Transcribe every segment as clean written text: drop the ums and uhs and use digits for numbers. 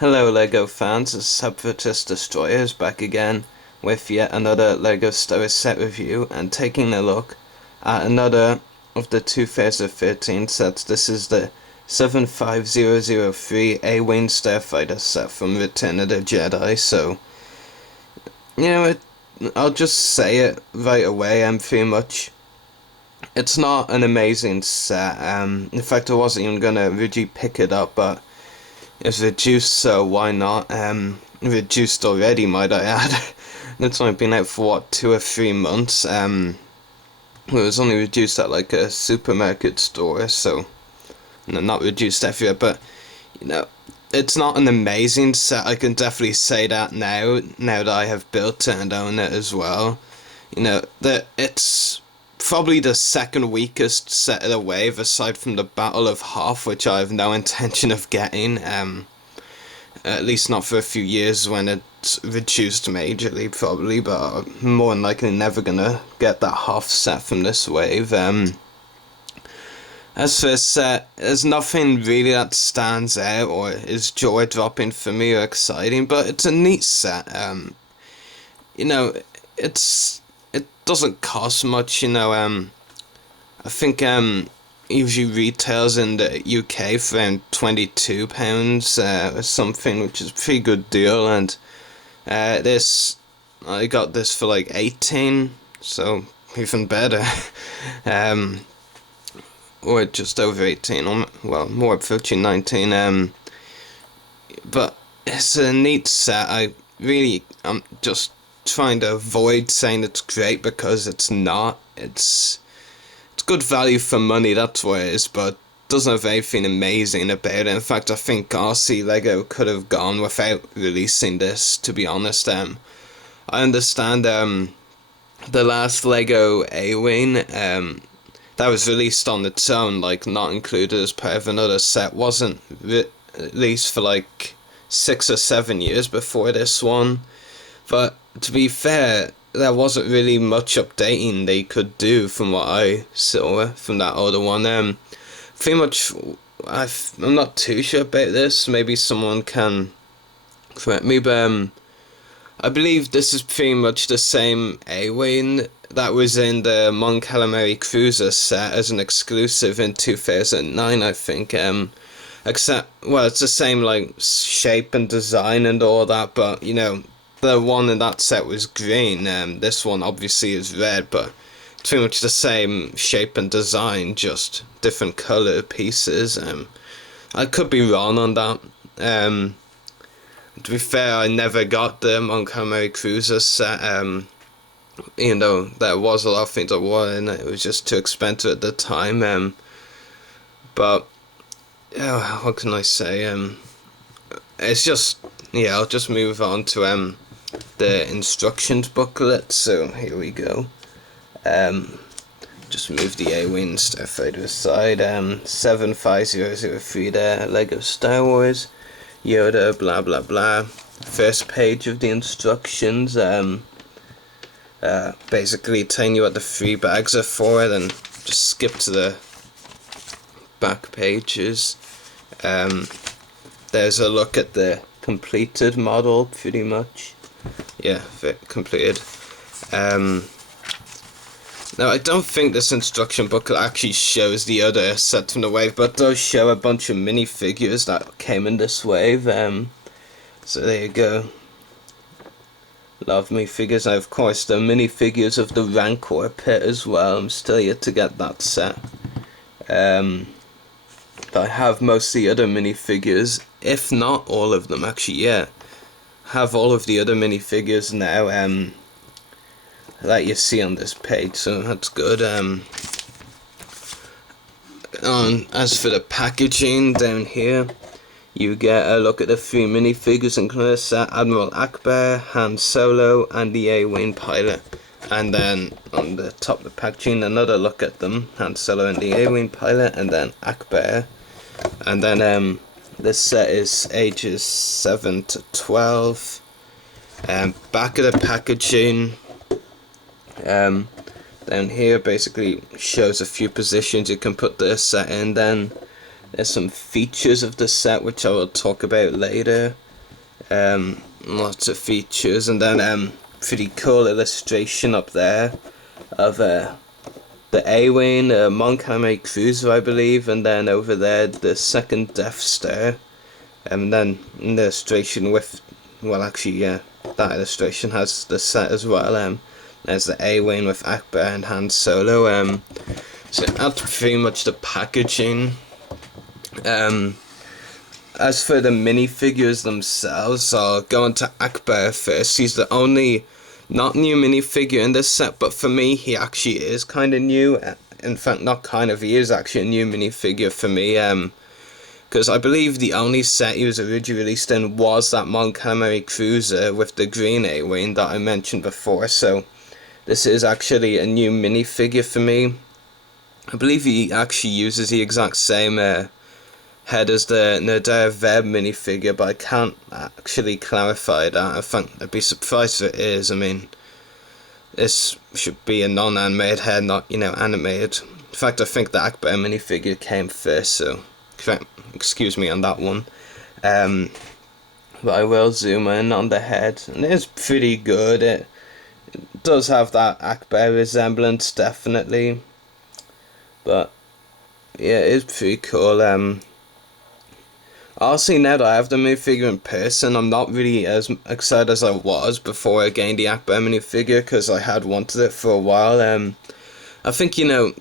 Hello LEGO fans, it's Subvertus Destroyers back again with yet another LEGO Star Wars set review and taking a look at another of the 2013 sets. This is the 75003 A-Wing Starfighter set from Return of the Jedi. So, I'll just say it right away, pretty much it's not an amazing set. In fact, I wasn't even gonna really pick it up, but it's reduced, so why not? Reduced already, might I add. It's only been out for what, 2 or 3 months. It was only reduced at like a supermarket store, so not reduced everywhere, but it's not an amazing set. I can definitely say that now that I have built it and own it as well. That it's probably the second weakest set of the wave, aside from the Battle of Hoth, which I have no intention of getting, at least not for a few years when it's reduced majorly probably, but I'm more than likely never gonna get that Hoth set from this wave. As for this set, there's nothing really that stands out or is jaw-dropping for me or exciting, but it's a neat set. It doesn't cost much, I think usually retails in the UK for around £22 or something, which is a pretty good deal, and I got this for like 18, so even better. Or just over 18, or well, more approaching 19. But it's a neat set. I'm just trying to avoid saying it's great because it's not. It's good value for money, that's what it is, but it doesn't have anything amazing about it. In fact, I think RC Lego could have gone without releasing this, to be honest. I understand the last Lego A-Wing that was released on its own, like not included as part of another set, wasn't released for like 6 or 7 years before this one. But to be fair, there wasn't really much updating they could do from what I saw from that older one. Pretty much, I'm not too sure about this. Maybe someone can correct me, but I believe this is pretty much the same A-Wing that was in the Mon Calamari Cruiser set as an exclusive in 2009, I think. Except, well, it's the same like shape and design and all that, but the one in that set was green. This one obviously is red, but it's pretty much the same shape and design, just different color pieces. I could be wrong on that. To be fair, I never got the Mon Calamari Cruiser set, even though there was a lot of things I wanted, and it was just too expensive at the time. But yeah, what can I say? It's just, I'll just move on to the instructions booklet. So here we go. Just move the A-Wing Starfighter aside. 75003 there, Lego Star Wars, Yoda, blah blah blah. First page of the instructions. Basically telling you what the 3 bags are for, then just skip to the back pages. There's a look at the completed model, pretty much. Yeah, completed. Now, I don't think this instruction booklet actually shows the other set from the wave, but it does show a bunch of minifigures that came in this wave. So there you go. Love me figures. And of course, the minifigures of the Rancor pit as well. I'm still yet to get that set. I have most of the other minifigures, if not all of them actually. Yeah, have all of the other minifigures now that you see on this page, so that's good. As for the packaging down here, you get a look at the 3 minifigures included in the set: Admiral Akbar, Han Solo, and the A-Wing pilot. And then on the top of the packaging, another look at them: Han Solo and the A-Wing pilot, and then Akbar. And then this set is ages 7 to 12. Back of the packaging, down here basically shows a few positions you can put this set in. Then there's some features of the set which I will talk about later. Lots of features, and then pretty cool illustration up there of the A-Wing, Mon Calamari Cruiser, I believe, and then over there the second Death Star, and then an illustration with, well, actually, yeah, that illustration has the set as well. There's the A-Wing with Akbar and Han Solo. So that's pretty much the packaging. As for the minifigures themselves, I'll go on to Akbar first. He's the only not new minifigure in this set, but for me, he actually is kind of new. In fact, not kind of, he is actually a new minifigure for me. Because I believe the only set he was originally released in was that Mon Calamari Cruiser with the green A-Wing that I mentioned before. So this is actually a new minifigure for me. I believe he actually uses the exact same head as the Nadir Veb minifigure, but I can't actually clarify that. In fact, I'd be surprised if it is. I mean, this should be a non-animated head, not, animated. In fact, I think the Akbar minifigure came first, so excuse me on that one. But I will zoom in on the head, and it is pretty good. It does have that Akbar resemblance, definitely. But yeah, it is pretty cool. Honestly, now that I have the minifigure in person, I'm not really as excited as I was before I gained the Akbar minifigure, because I had wanted it for a while. I think,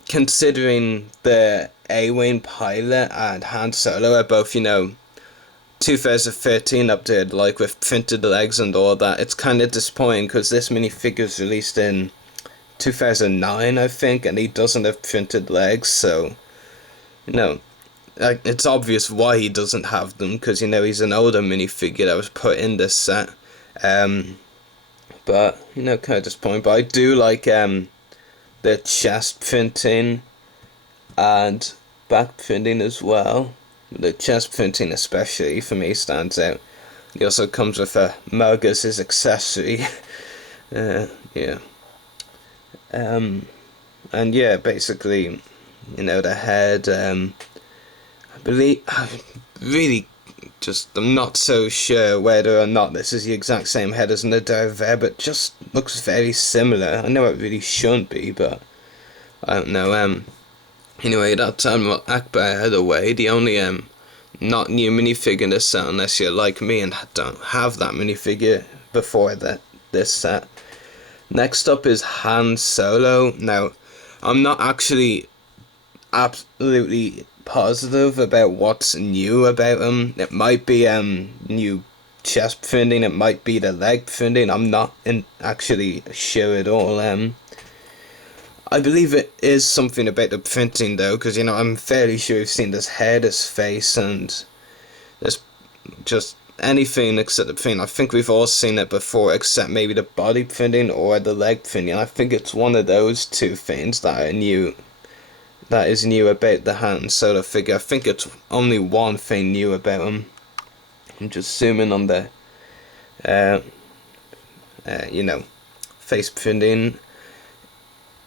considering the A-Wing pilot and Han Solo are both, 2013 updated, like with printed legs and all that, it's kind of disappointing, because this minifigure was released in 2009, I think, and he doesn't have printed legs, so, it's obvious why he doesn't have them, because he's an older minifigure that was put in this set. But kind of disappointing. But I do like the chest printing and back printing as well. The chest printing especially for me stands out. He also comes with a mug as his accessory. Yeah. And yeah, basically, the head. I'm not so sure whether or not this is the exact same head as Nadir Veb, but just looks very similar. I know it really shouldn't be, but I don't know. Anyway, that's Akbar out of the way. The only not new minifigure in this set, unless you're like me and don't have that minifigure before this set. Next up is Han Solo. Now, I'm not actually absolutely positive about what's new about him. It might be new chest printing, it might be the leg printing. I'm not actually sure at all. I believe it is something about the printing though, because I'm fairly sure we've seen this head, his face, and there's just anything except the printing. I think we've all seen it before, except maybe the body printing or the leg printing. I think it's one of those two things that are new. That is new about the Han Solo figure. I think it's only one thing new about him. I'm just zooming on the, face printing.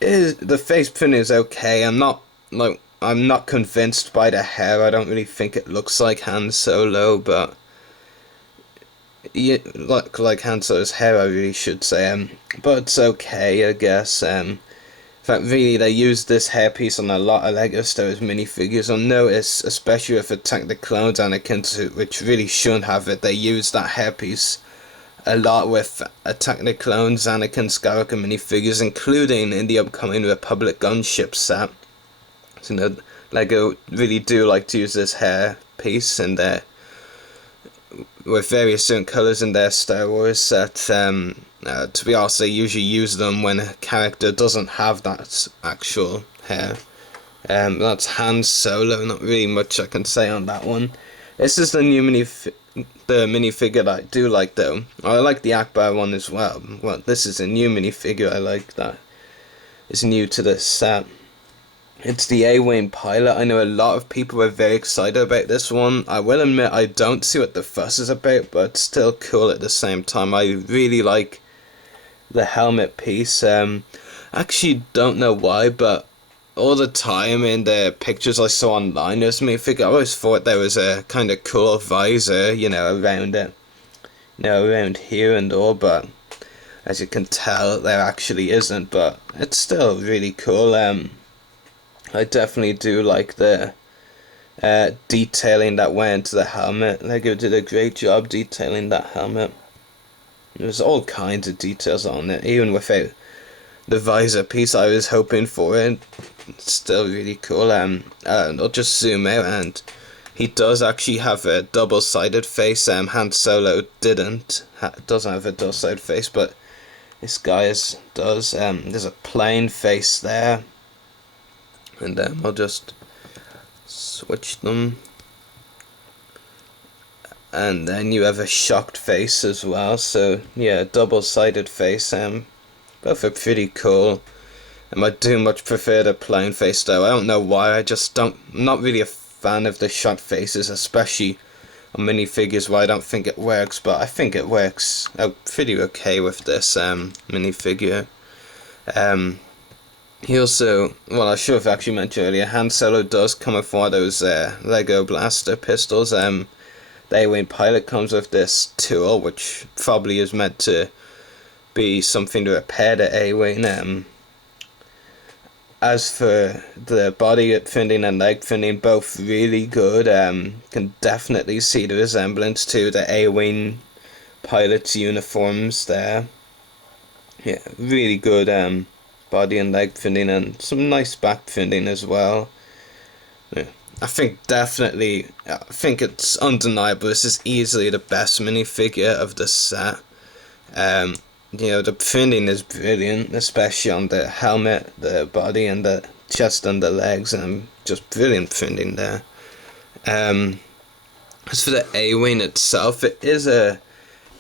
The face printing is okay. I'm not convinced by the hair. I don't really think it looks like Han Solo, but yeah, like Han Solo's hair, I really should say. But it's okay, I guess. In fact, really, they use this hairpiece on a lot of Lego Star Wars minifigures. I'll notice, especially with Attack the Clones Anakin suit, which really shouldn't have it, they use that hairpiece a lot with Attack the Clones Anakin Skywalker minifigures, including in the upcoming Republic gunship set. So, Lego really do like to use this hairpiece in their, with various certain colours in their Star Wars set. To be honest, they usually use them when a character doesn't have that actual hair. That's Han Solo. Not really much I can say on that one. This is the new minifigure that I do like though. I like the Akbar one as well. Well, this is a new minifigure I like that is new to this set. It's the A-Wing pilot. I know a lot of people are very excited about this one. I will admit I don't see what the fuss is about, but it's still cool at the same time. I really like the helmet piece. Actually don't know why, but all the time in the pictures I saw online, I always thought there was a kind of cool visor, around it. around here and all, but as you can tell, there actually isn't. But it's still really cool. I definitely do like the detailing that went into the helmet. Lego did a great job detailing that helmet. There's all kinds of details on it, even without the visor piece I was hoping for it. It's still really cool. And I'll just zoom out, and he does actually have a double-sided face. Han Solo doesn't have a double-sided face, but this guy does. There's a plain face there, and I'll just switch them. And then you have a shocked face as well. So yeah, double-sided face. Both are pretty cool. I do much prefer the plain face though. I don't know why. I'm not really a fan of the shocked faces, especially on minifigures where I don't think it works. But I think it works pretty okay with this minifigure. He also, well, I should have actually mentioned earlier, Han Solo does come with one of those Lego blaster pistols. The A-Wing pilot comes with this tool, which probably is meant to be something to repair the A-Wing. As for the body fitting and leg fitting, both really good. Can definitely see the resemblance to the A-Wing pilot's uniforms there. Yeah, really good body and leg fitting, and some nice back fitting as well. Yeah. I think it's undeniable. This is easily the best minifigure of the set. The printing is brilliant, especially on the helmet, the body, and the chest and the legs. Just brilliant printing there. As for the A-Wing itself, it is a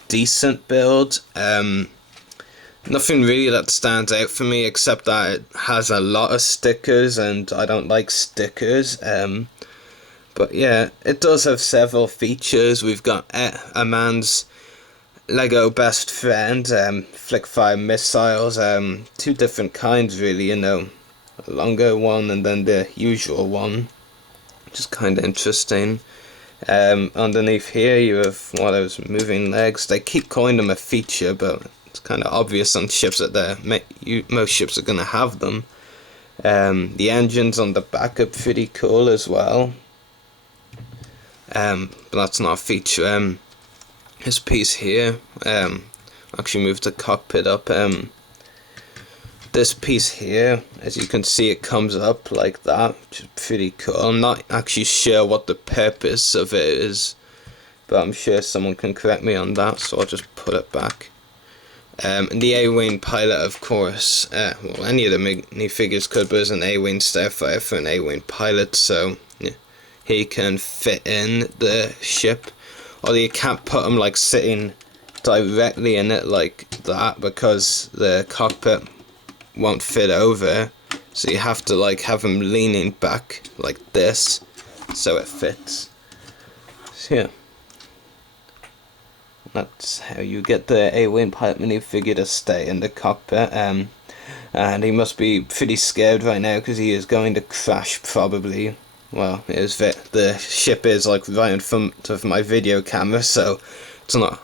decent build. Nothing really that stands out for me except that it has a lot of stickers, and I don't like stickers. But yeah, it does have several features. We've got a man's Lego best friend, flick-fire missiles, two different kinds really, a longer one and then the usual one, which is kind of interesting. Underneath here you have one of those moving legs. They keep calling them a feature, but it's kind of obvious on ships that most ships are going to have them. The engines on the back are pretty cool as well. But that's not a feature. This piece here, actually move the cockpit up. This piece here, as you can see, it comes up like that, which is pretty cool. I'm not actually sure what the purpose of it is, but I'm sure someone can correct me on that, so I'll just put it back. And the A-Wing pilot, of course, well, any of the minifigures could, but there's an A-Wing Starfighter for an A-Wing pilot, so yeah, he can fit in the ship. Although you can't put him like sitting directly in it like that, because the cockpit won't fit over, so you have to like have him leaning back like this so it fits. So yeah, that's how you get the A-Wing pilot minifigure to stay in the cockpit. And he must be pretty scared right now because he is going to crash probably. Well, the ship is like right in front of my video camera, so it's not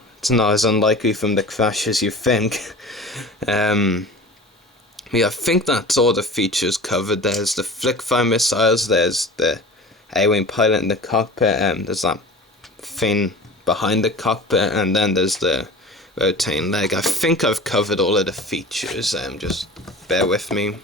as unlikely from the crash as you think. Yeah, I think that's all the features covered. There's the flick-fire missiles, there's the A-Wing pilot in the cockpit, there's that thing behind the cockpit, and then there's the rotating leg. I think I've covered all of the features, just bear with me.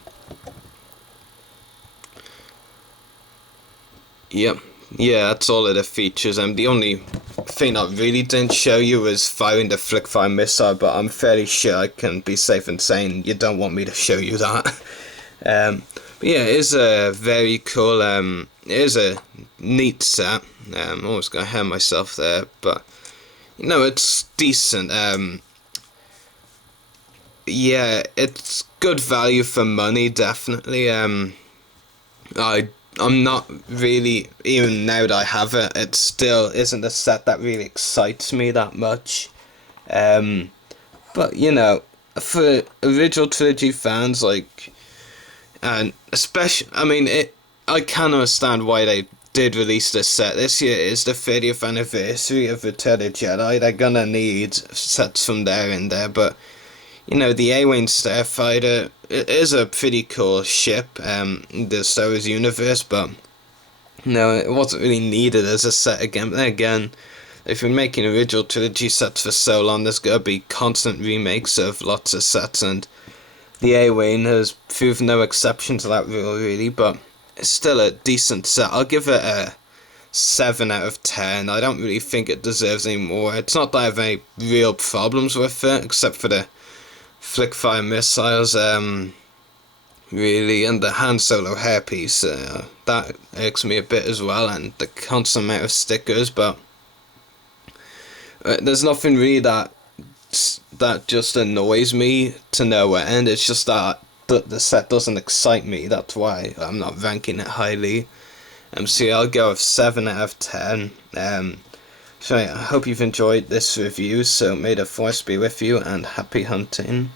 Yep, yeah, that's all of the features. The only thing I really didn't show you was firing the flick-fire missile, but I'm fairly sure I can be safe in saying you don't want me to show you that. But yeah, it is a very cool, it is a neat set. Almost gonna hurt myself there, but it's decent. Yeah, it's good value for money, definitely. I'm not really, even now that I have it, it still isn't a set that really excites me that much. But for original trilogy fans, and especially, I can understand why they did release this set. This year is the 30th anniversary of Return of the Jedi. They're gonna need sets from there in there, but you know, the A-Wing Starfighter, it is a pretty cool ship, in the Star Wars universe, but no, it wasn't really needed as a set again. But then again, if you're making original trilogy sets for so long, there's gonna be constant remakes of lots of sets, and the A-Wing has proved no exception to that rule, really, but it's still a decent set. I'll give it a 7 out of 10. I don't really think it deserves any more. It's not that I have any real problems with it, except for the flick-fire missiles, really, and the Han Solo hairpiece. That irks me a bit as well, and the constant amount of stickers, but there's nothing really that just annoys me to no end. It's just that the set doesn't excite me. That's why I'm not ranking it highly. So yeah, I'll go with 7 out of 10. So yeah, I hope you've enjoyed this review. So may the force be with you, and happy hunting.